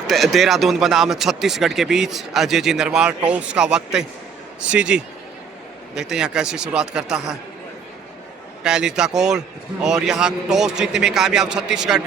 देहरादून बनाम छत्तीसगढ़ के बीच अजय जी नरवाल टॉस का वक्त है। सीजी देखते हैं यहाँ कैसी शुरुआत करता है। टैलिस द कॉल और यहाँ टॉस जीतने में कामयाब Chhattisgarh.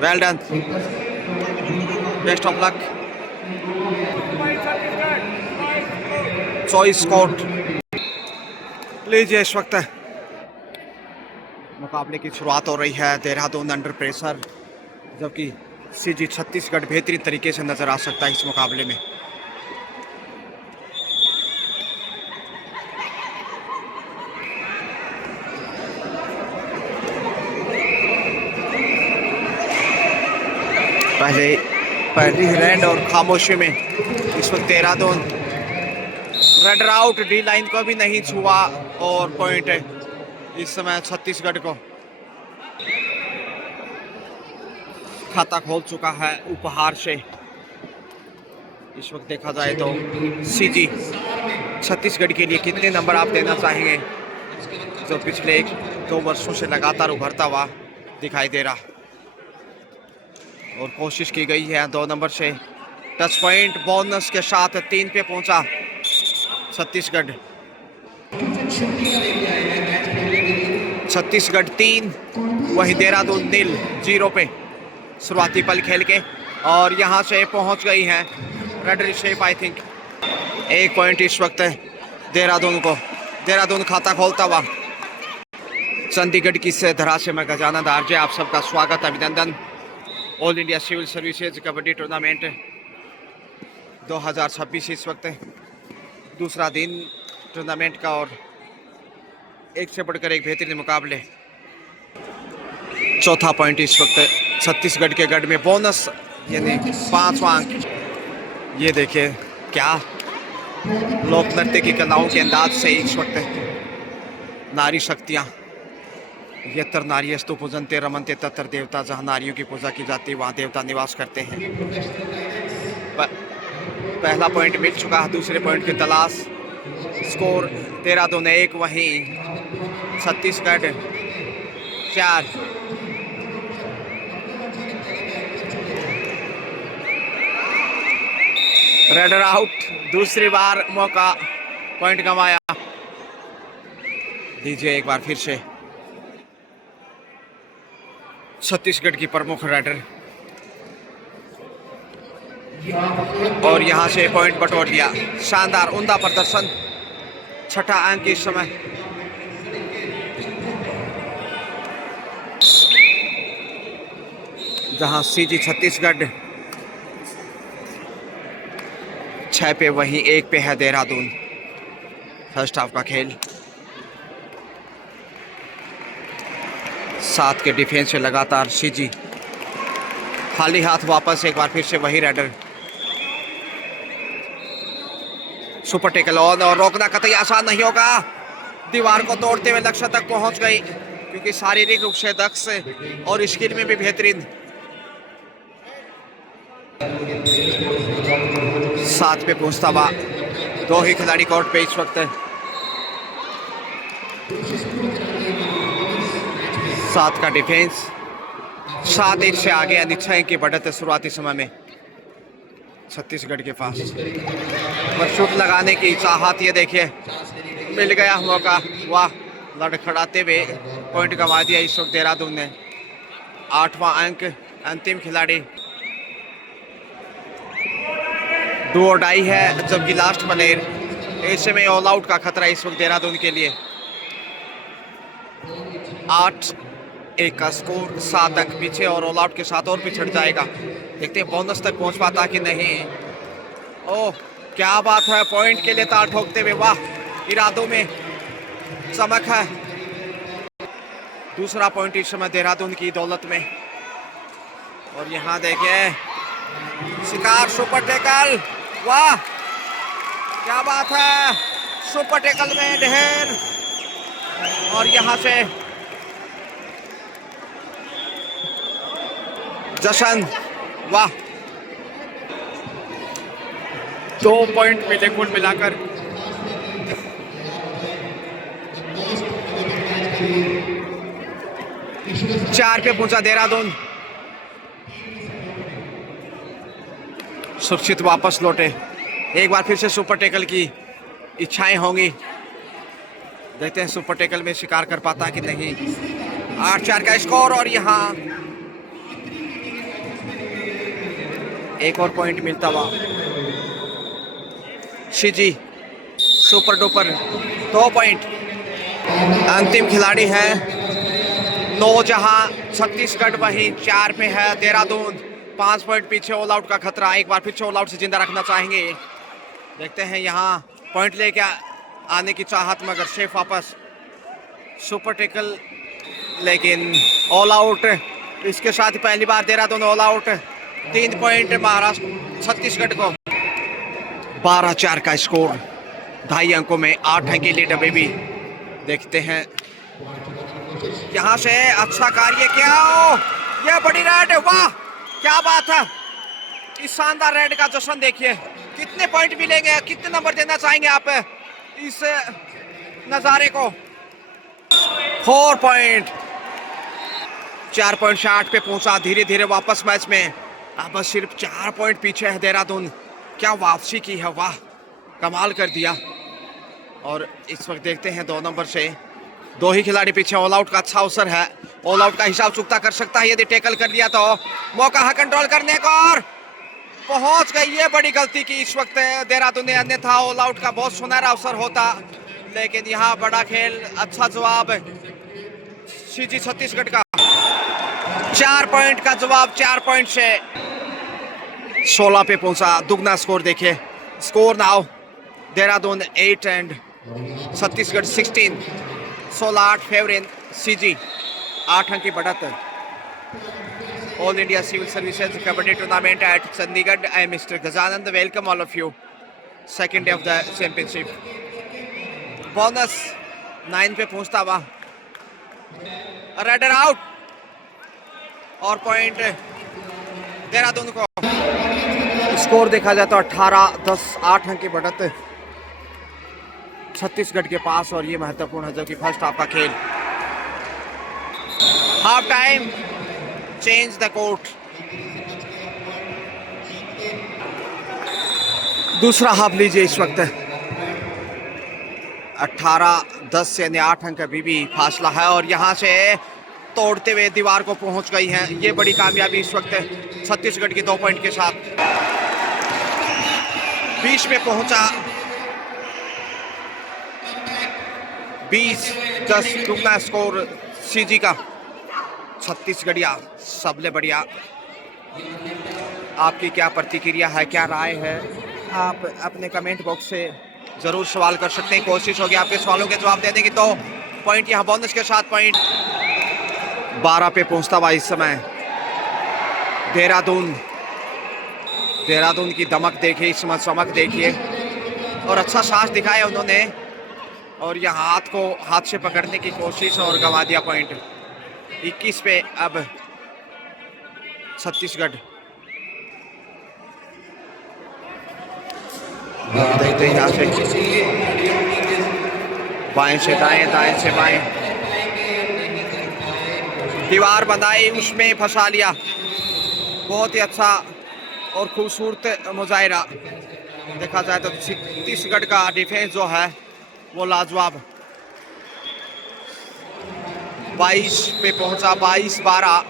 Well done, best of luck. Choice court लीजिए। इस वक्त मुकाबले की शुरुआत हो रही है। देहरादून अंडर प्रेशर, जबकि सीजी छत्तीसगढ़ बेहतरीन तरीके से नजर आ सकता है इस मुकाबले में। पहली रेड और खामोशी में इस वक्त Dehradun red out, D line को भी नहीं छुआ और पॉइंट है इस समय छत्तीसगढ़ को। खाता खोल चुका है उपहार से। इस वक्त देखा जाए तो सीजी छत्तीसगढ़ के लिए कितने नंबर आप देना चाहेंगे, जो पिछले 1-2 वर्षों से लगातार उभरता हुआ दिखाई दे रहा। और कोशिश की गई है 2 नंबर से। टच पॉइंट बोनस के साथ 3 पे पहुंचा छत्तीसगढ़। 3 वही देहरादून 0 पे शुरुआती पल खेल के, और यहां से पहुंच गई है रेड रिशेप। आई थिंक 1 पॉइंट इस वक्त देहरादून को। देहरादून खाता खोलता हुआ। चंडीगढ़ की से धरा से मैं गजानंद आरजे आप सबका स्वागत, अभिनंदन। All India civil services kabaddi tournament 2026 इस वक्त दूसरा दिन टूर्नामेंट का, और एक से बढ़कर एक बेहतरीन मुकाबले। चौथा पॉइंट इस वक्त छत्तीसगढ़ के गढ़ में। बोनस यानी 5वां अंक। ये देखिए क्या लोक नृत्य की कलाओं के अंदाज से इस वक्त नारी शक्तियाँ। यत्र नार्यस्तु पूजन्ते रमन्ते तत्र देवता। जहाँ नारियों की पूजा की जाती है वहाँ देवता निवास करते हैं। पहला पॉइंट मिल चुका है, दूसरे पॉइंट की तलाश। स्कोर देहरादून 1 वहीं छत्तीसगढ़ 4। रेडर आउट, दूसरी बार मौका, पॉइंट गंवाया। दीजिए एक बार फिर से छत्तीसगढ़ की प्रमुख राइडर, और यहां से पॉइंट बटोर लिया। शानदार उम्दा प्रदर्शन, 6ठा अंक इस समय। जहां सीजी छत्तीसगढ़ 6 पे वहीं 1 पे है देहरादून। फर्स्ट हाफ का खेल 7 के डिफेंस से लगातार सीजी खाली हाथ वापस। एक बार फिर से वही राइडर। सुपर टेकल ऑन, और रोकना कतई आसान नहीं होगा। दीवार को तोड़ते हुए लक्ष्य तक पहुंच गई, क्योंकि शारीरिक रूप से दक्ष और स्किल में भी बेहतरीन। 7 पे पहुंचता हुआ 2 ही खिलाड़ी कोर्ट पे इस वक्त। 7 का डिफेंस, 7-1 से आगे, यानी 6 अंक की बढ़त है शुरुआती समय में छत्तीसगढ़ के पास। पर शूट लगाने की चाहत, ये देखिए मिल गया मौका। वाह, लड़खड़ाते हुए पॉइंट गंवा दिया इस वक्त देहरादून ने। 8वां अंक। अंतिम खिलाड़ी डू और डाई है, जबकि लास्ट प्लेयर। ऐसे में ऑल आउट का खतरा इस वक्त देहरादून के लिए। 8-1 का स्कोर, 7 अंक पीछे, और ऑल आउट के साथ और पिछड़ जाएगा। देखते हैं बोनस तक पहुंच पाता कि नहीं। ओह क्या बात है, पॉइंट के लिए ताल ठोकते हुए। वाह, इरादों में चमक है। दूसरा पॉइंट इस समय देहरादून की दौलत में। और यहाँ देखिए शिकार, सुपर टेकल। वाह क्या बात है, सुपर टेकल में ढेर। और यहाँ से जशन। वाह, 2 पॉइंट मिले कुल मिलाकर। 4 पे पहुंचा देहरादून। सुरक्षित वापस लौटे। एक बार फिर से सुपर टेकल की इच्छाएं होंगी। देखते हैं सुपर टेकल में शिकार कर पाता है कि नहीं। 8-4 का स्कोर और यहाँ एक और पॉइंट मिलता हुआ। Shiji super duper 2 point. अंतिम खिलाड़ी है नौजहां छत्तीसगढ़, वहीं 4 पे है देहरादून। 5 पॉइंट पीछे, ऑल आउट का खतरा। एक बार फिर से ऑल आउट से जिंदा रखना चाहेंगे। देखते हैं यहाँ पॉइंट लेके आने की चाहत, मगर शेफ वापस सुपर टेकल, लेकिन ऑल आउट। इसके साथ ही पहली बार Dehradun all out. 3 point Maharashtra Chhattisgarh को। 12-4 का स्कोर। 2.5 अंकों में 8 अंक की लीड अभी भी। देखते हैं यहाँ से अच्छा कार्य क्या हो। यह बड़ी रेड, वाह क्या बात है। इस शानदार रेड का जश्न देखिए। कितने पॉइंट मिलेंगे, कितने नंबर देना चाहेंगे आप इस नज़ारे को। 4 पॉइंट। 4 पॉइंट से 8 पे पहुंचा। धीरे धीरे वापस मैच में। अब सिर्फ 4 पॉइंट पीछे है देहरादून। क्या वापसी की है, वाह कमाल कर दिया। और इस वक्त देखते हैं 2 नंबर से 2 ही खिलाड़ी पीछे। ऑल आउट का अच्छा अवसर है। ऑल आउट का हिसाब चुकता कर सकता है यदि टैकल कर लिया तो। मौका है कंट्रोल करने का और पहुंच गई। ये बड़ी गलती की इस वक्त देहरादून ने, अन्यथा ऑल आउट का बहुत सुनहरा अवसर होता। लेकिन यहाँ बड़ा खेल, अच्छा जवाब सीजी छत्तीसगढ़ का। 4 पॉइंट का जवाब। 4 पॉइंट से 16 पे पहुंचा। दुगना स्कोर देखिए। Score now Dehradun 8 and Chhattisgarh 16। 16-8 favour in CG. 8 अंक की बढ़त। All India civil services kabaddi tournament at Chandigarh. I am mister Gajanand, welcome all of you. Second day of the championship. Bonus 9 पे पहुंचता हुआ। रेडर आउट और पॉइंट देहरादून को। स्कोर देखा जाए तो 18-10, 8 अंक की बढ़त छत्तीसगढ़ के पास। और ये महत्वपूर्ण है जो कि फर्स्ट हाफ का खेल। Half time, change the court. दूसरा हाफ लीजिए। इस वक्त 18-10 यानी 8 अंक अभी भी फासला है। और यहाँ से तोड़ते हुए दीवार को पहुंच गई है। ये बड़ी कामयाबी इस वक्त छत्तीसगढ़ की 2 पॉइंट के साथ। 20 पे पहुंचा। 20-10 दुगना स्कोर सीजी का। छत्तीसगढ़िया सबले बढ़िया। आपकी क्या प्रतिक्रिया है, क्या राय है, आप अपने कमेंट बॉक्स से ज़रूर सवाल कर सकते हैं। कोशिश होगी आपके सवालों के जवाब देने की। तो पॉइंट यहाँ बोनस के साथ पॉइंट 12 पे पहुंचता हुआ इस समय देहरादून। देहरादून की दमक देखिए, इस समय चमक देखिए। और अच्छा साहस दिखाया उन्होंने। और यह हाथ से पकड़ने की कोशिश और गंवा दिया पॉइंट। 21 पे अब छत्तीसगढ़। देखते हैं यहाँ से बाएं से दाएं, दाएं से बाएं। दीवार बनाई, उसमें फंसा लिया। बहुत ही अच्छा और खूबसूरत मुजाहिरा। देखा जाए तो छत्तीसगढ़ का डिफेंस जो है वो लाजवाब। 22 पे पहुंचा। 22-12,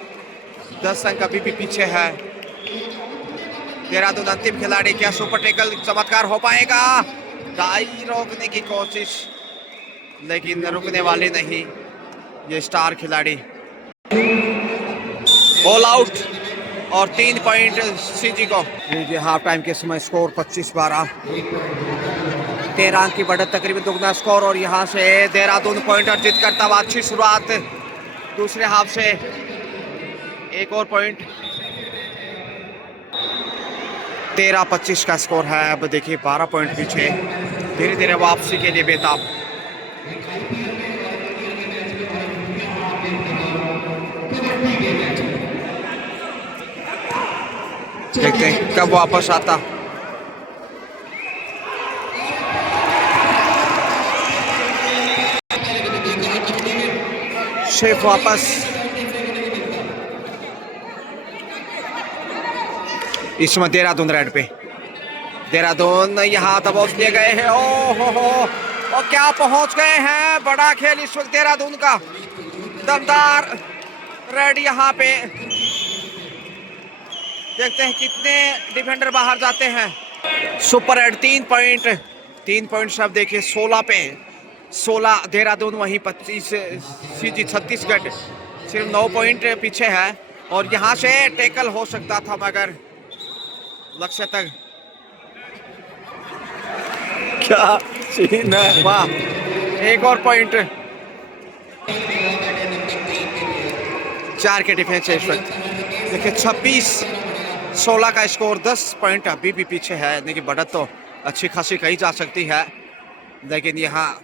10 अंक अभी भी पीछे है देहरादून। अंतिम खिलाड़ी, क्या सुपर टेकल चमत्कार हो पाएगा? दाई रोकने की कोशिश, लेकिन रुकने वाली नहीं ये स्टार खिलाड़ी। ऑल आउट और 3 पॉइंट सीजी को। लीजिए हाफ टाइम के समय स्कोर 25-12। 13 अंक की बढ़त, तकरीबन दुगना स्कोर। और यहाँ से देहरादून पॉइंट अर्जित करता हुआ। अच्छी शुरुआत दूसरे हाफ से। एक और पॉइंट। 13-25 का स्कोर है। अब देखिए 12 पॉइंट पीछे। धीरे धीरे वापसी के लिए बेताब। देखते हैं कब वापस आता। शेफ वापस इसमें देहरादून रेड पे, देहरादून यहाँ दबोच लिए गए हैं। ओ हो, और क्या पहुंच गए हैं। बड़ा खेल इस वक्त देहरादून का, दमदार रेड यहाँ पे। देखते हैं कितने डिफेंडर बाहर जाते हैं। सुपर रेड 3 पॉइंट सब देखिए, 16 पे 16 देहरादून, वहीं 25 सीजी छत्तीसगढ़ सिर्फ 9 पॉइंट पीछे है। और यहाँ से टैकल हो सकता था मगर लक्ष्य तक। क्या सीन है, वाह। एक और पॉइंट, 4 के डिफेंस है इस वक्त। देखिए 26-16 का स्कोर, 10 पॉइंट अभी भी पीछे है। लेकिन बढ़त तो अच्छी खासी कही जा सकती है। लेकिन यहाँ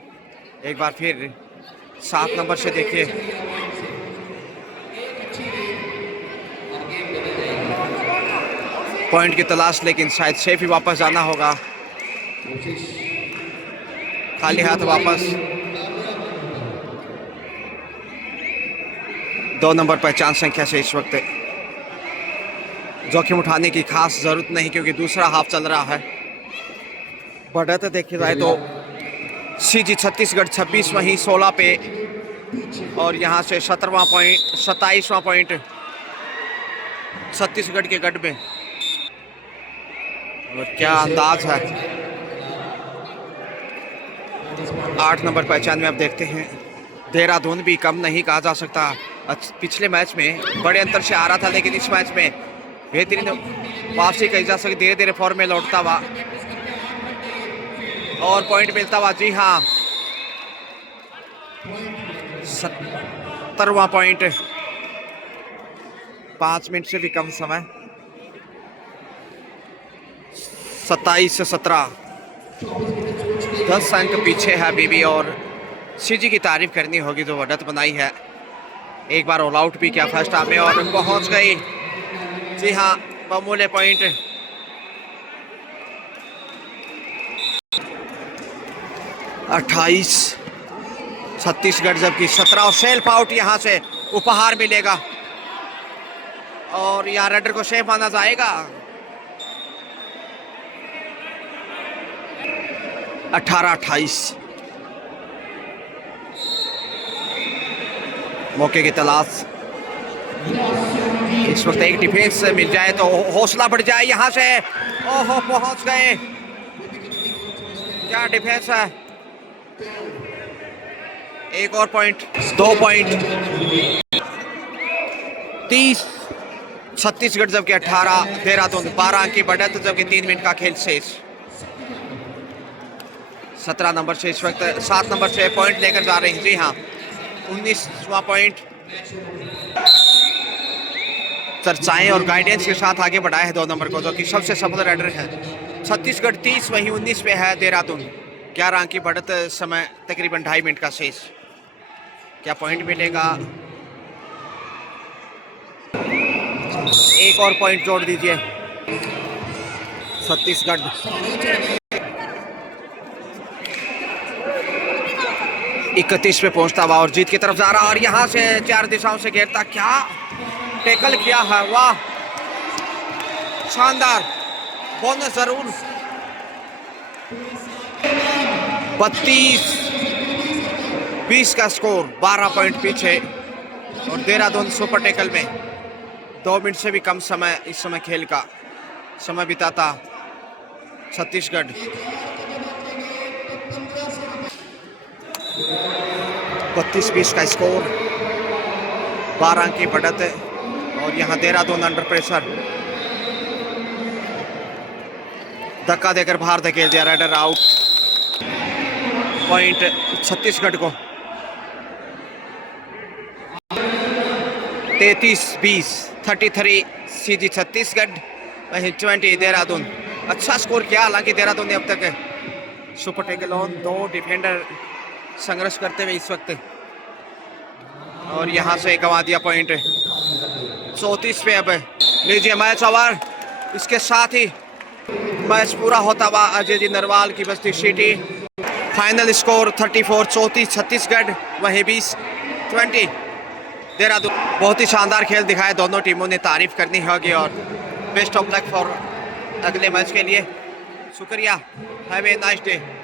एक बार फिर 7 नंबर से देखिए, पॉइंट की तलाश, लेकिन शायद सेफ ही वापस जाना होगा। खाली हाथ वापस। 2 नंबर पहचान संख्या से इस वक्त जोखिम उठाने की खास जरूरत नहीं, क्योंकि दूसरा हाफ चल रहा है। बढ़त देखी जाए तो सीजी छत्तीसगढ़ 26, वहीं 16 पे, और यहाँ से 17वां पॉइंट, 27वां पॉइंट छत्तीसगढ़ के गढ़ में। और क्या अंदाज है। 8 नंबर पहचान में अब देखते हैं। देहरादून भी कम नहीं कहा जा सकता। पिछले मैच में बड़े अंतर से आ रहा था, लेकिन इस मैच में बेहतरीन वापसी कही जा सकती। धीरे धीरे फॉर्म में लौटता हुआ और पॉइंट मिलता हुआ। जी हाँ, 17वां पॉइंट, 5 मिनट से भी कम समय। 27 से 17, 10 अंक पीछे है बीबी। और सीजी की तारीफ करनी होगी जो बढ़त बनाई है। एक बार ऑल आउट भी किया फर्स्ट हाफ में और पहुंच गई। जी हाँ, बमूले पॉइंट। अट्ठाईस छत्तीसगढ़, जबकि 17 और सेल्फ आउट यहाँ से उपहार मिलेगा। और यहाँ रेडर को सेफ माना जाएगा। 18-28, मौके की तलाश। इस वक्त एक डिफेंस मिल जाए तो हौसला बढ़ जाए यहाँ से। ओहो, पहुंच गए। क्या डिफेंस है। एक और पॉइंट, 2 पॉइंट। 30 छत्तीसगढ़, जबकि 18 देहरादून। 12 अंक की बढ़त, जबकि 3 मिनट का खेल शेष। 17 नंबर से इस वक्त 7 नंबर से पॉइंट लेकर जा रहे हैं। जी हाँ, 19वां पॉइंट। चर्चाएं और गाइडेंस के साथ आगे बढ़ाए है 2 नंबर को, जो कि सबसे सफल रेडर है। छत्तीसगढ़ 30, वहीं 19 पे है देहरादून। 11 अंक की बढ़त, समय तकरीबन 2.5 मिनट का शेष। क्या पॉइंट मिलेगा। एक और पॉइंट जोड़ दीजिए। छत्तीसगढ़ 31 पे पहुंचता हुआ और जीत की तरफ जा रहा। और यहाँ से 4 दिशाओं से घेरता, क्या टैकल किया है, वाह, शानदार। बोनस जरूर। 32-20 का स्कोर, 12 पॉइंट पीछे। और देहरादून सुपर टैकल में 2 मिनट से भी कम समय इस समय खेल का समय बिताता छत्तीसगढ़। 32-20 का स्कोर, 12 अंक की बढ़त है। और यहाँ देहरादून अंडर प्रेशर, धक्का देकर बाहर धकेल दिया। Raider out. पॉइंट छत्तीसगढ़ को। 33-20, 33 सीजी छत्तीसगढ़, वहीं 20 देहरादून। अच्छा स्कोर किया हालांकि देहरादून ने अब तक। सुपर टैकल ऑन, 2 डिफेंडर संघर्ष करते हुए इस वक्त। और यहाँ से गंवा दिया पॉइंट। 34 पे अब लीजिए मैच ओवर। इसके साथ ही मैच पूरा होता हुआ अजय जी नरवाल की बस्ती सिटी। फाइनल स्कोर 34-34 छत्तीसगढ़, वहीं 20-20 देहरादून। बहुत ही शानदार खेल दिखाया दोनों टीमों ने, तारीफ करनी होगी। और बेस्ट ऑफ लक फॉर अगले मैच के लिए। शुक्रिया, हैव ए नाइस डे।